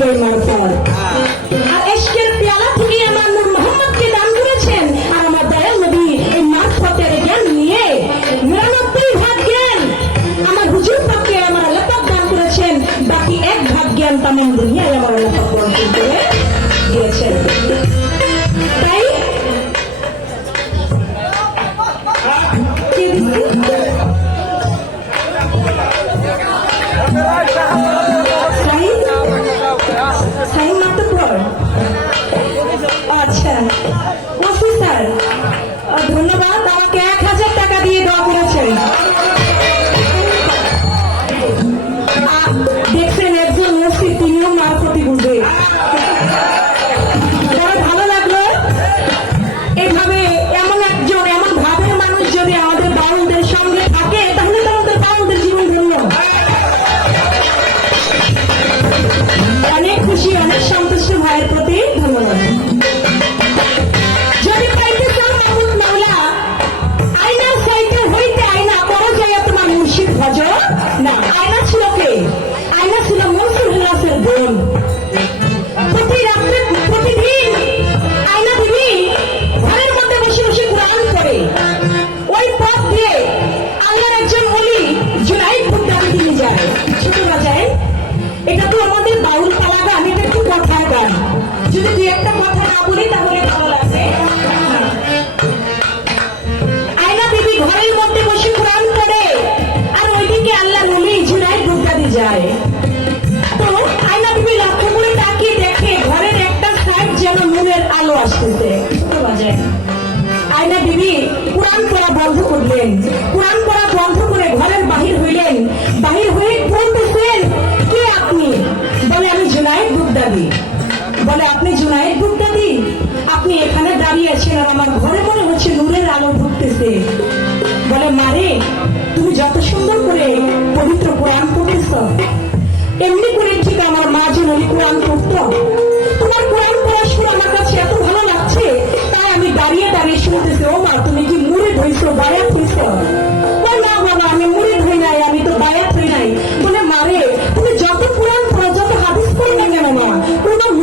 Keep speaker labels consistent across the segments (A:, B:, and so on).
A: Chile, my father.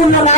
A: no, no, no.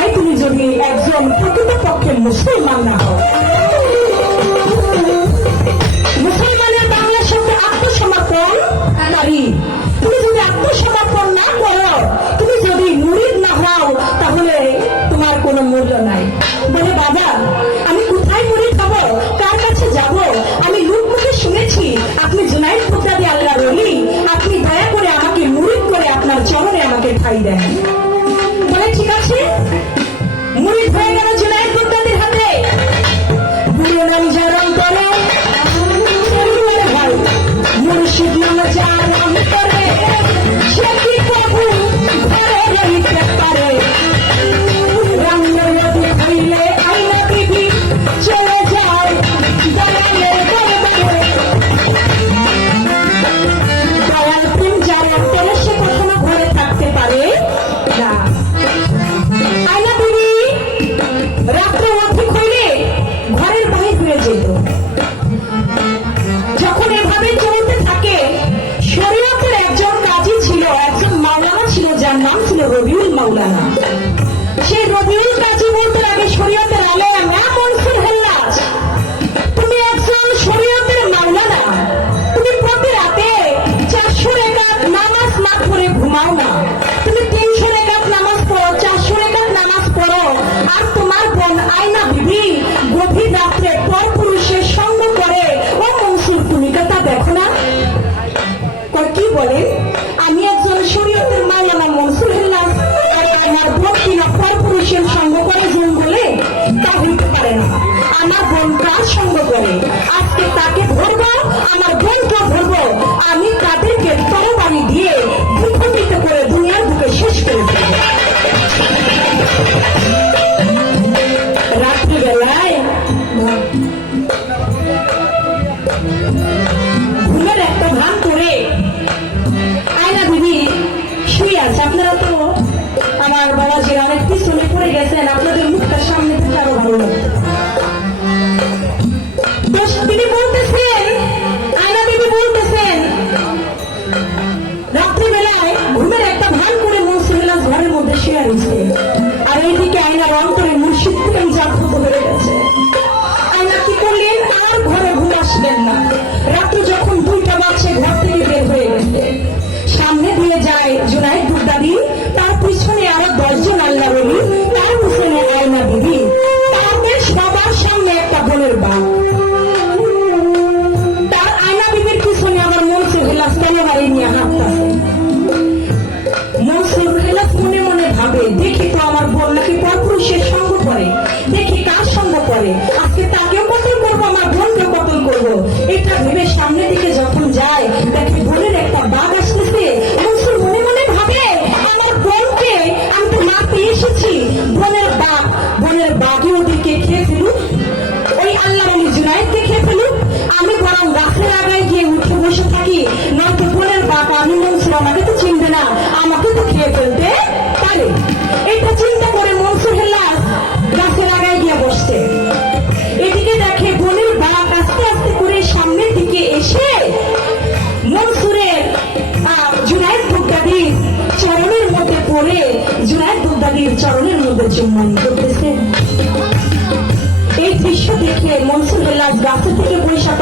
A: Yeah.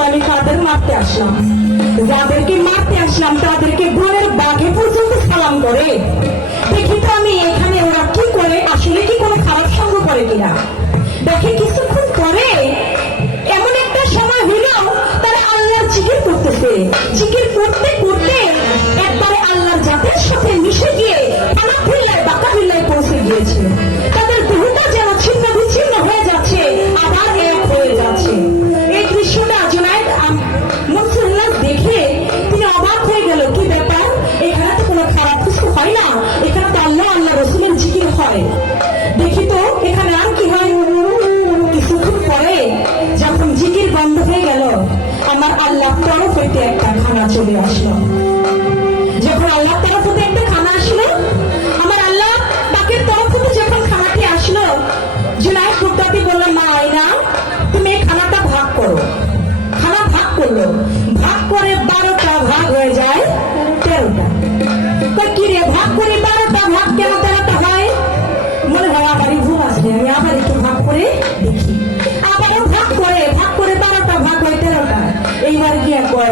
A: আমি তাদের মারতে আসলাম। যাদেরকে মারতে আসলাম, তাদেরকে ঘরের বাঘে পর্যন্ত সালাম করে। দেখি তো আমি এখানে ওরা কি করে, আসলে কি কোনো খারাপ সঙ্গ করে কিনা? দেখে কিছুক্ষণ পরে এমন একটা সময় হইল, তারা আল্লাহ জিকির করতেছে। জিকির করতে করতে একবারে আল্লাহর জাতের সাথে মিশে গিয়ে আলাফিল্লায় বাকাবিল্লায় পৌঁছে গিয়েছে।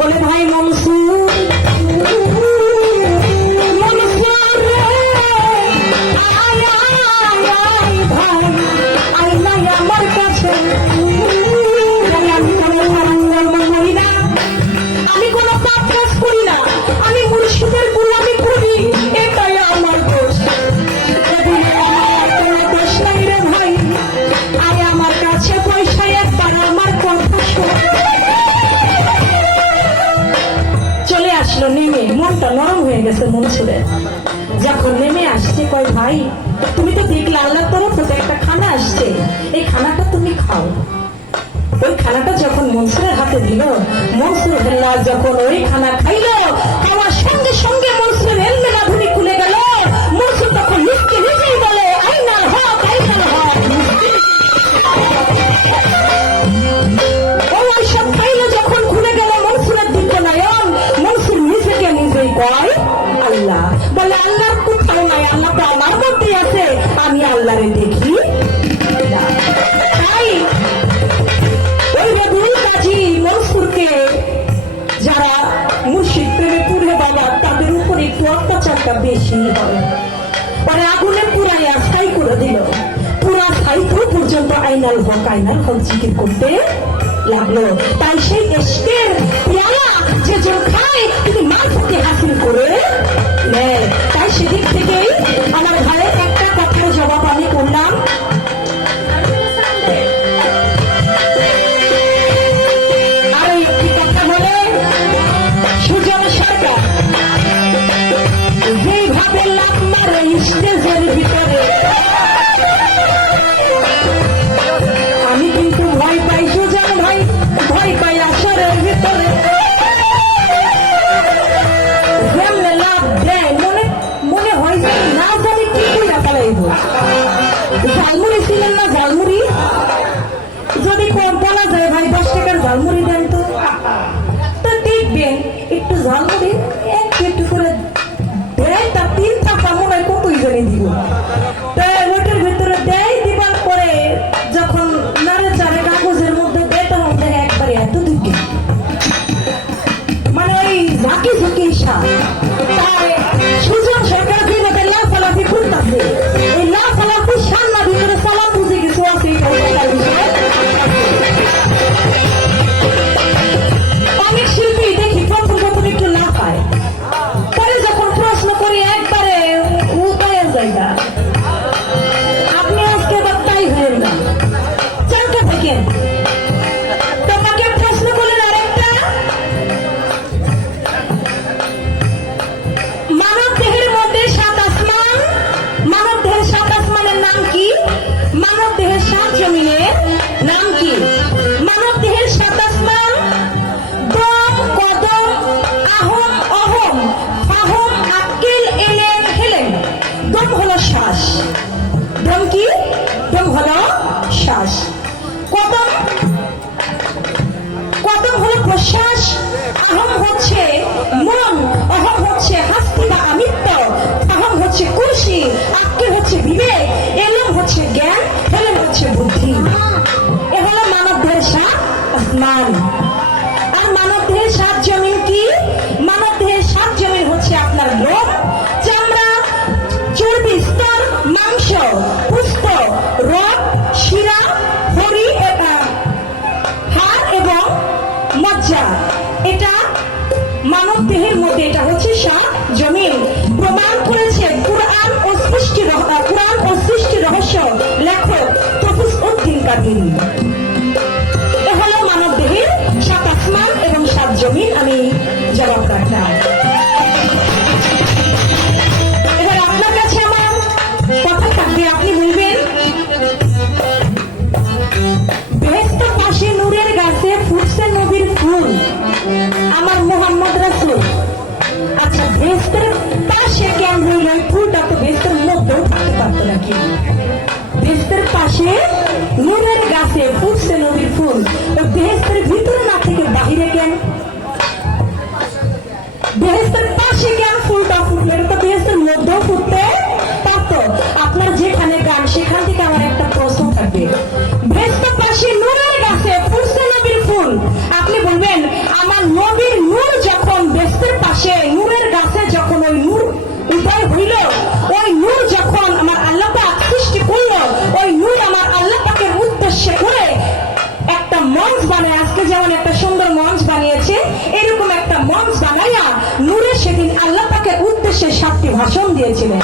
A: บริไทยลง ভাই, তুমি তো দেখলে আল্লাহ তরফ থেকে একটা খানা আসছে। এই খানাটা তুমি খাও। ওই খানাটা যখন মনসুরের হাতে দিল, মনসুর যখন ওই খানা খাইল মরিনাল ভাকায় না এখন করতে লাগল তাই সেই এসকের পেয়ালা যে জল খায় তিনি মারফতে হাসিল করে নেয় তাই সেদিক থেকেই আমার ভাইয়ের একটা কথার জবাব আমি করলাম ভাষণ দিয়েছিলেন।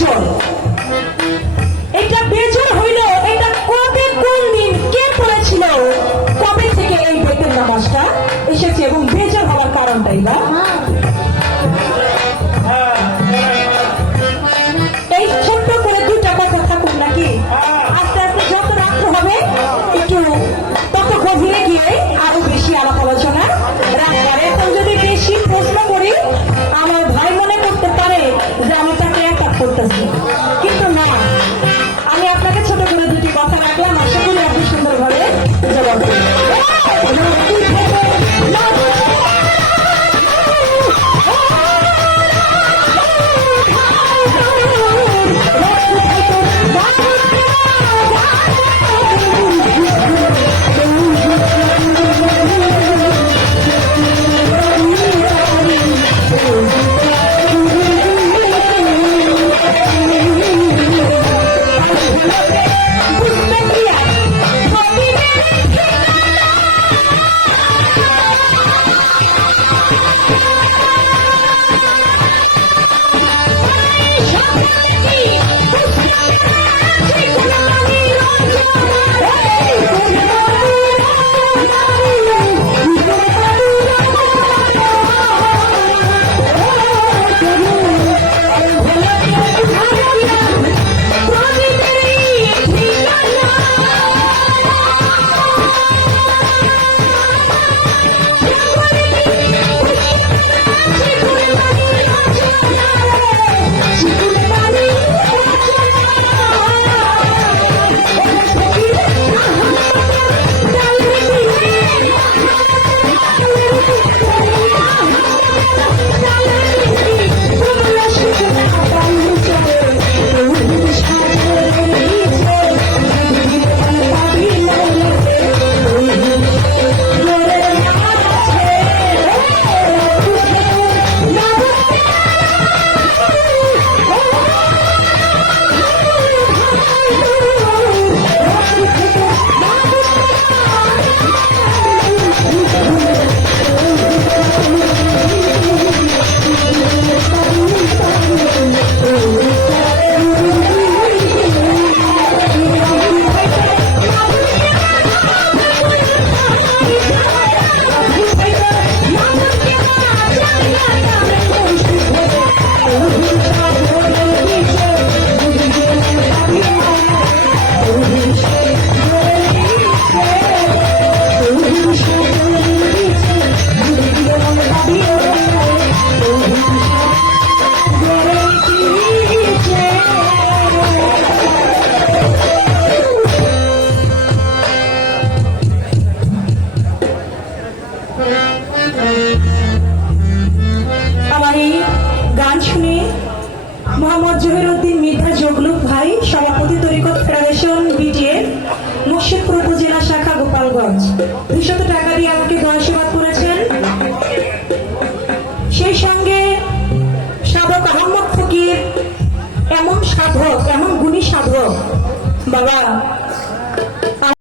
A: teacher.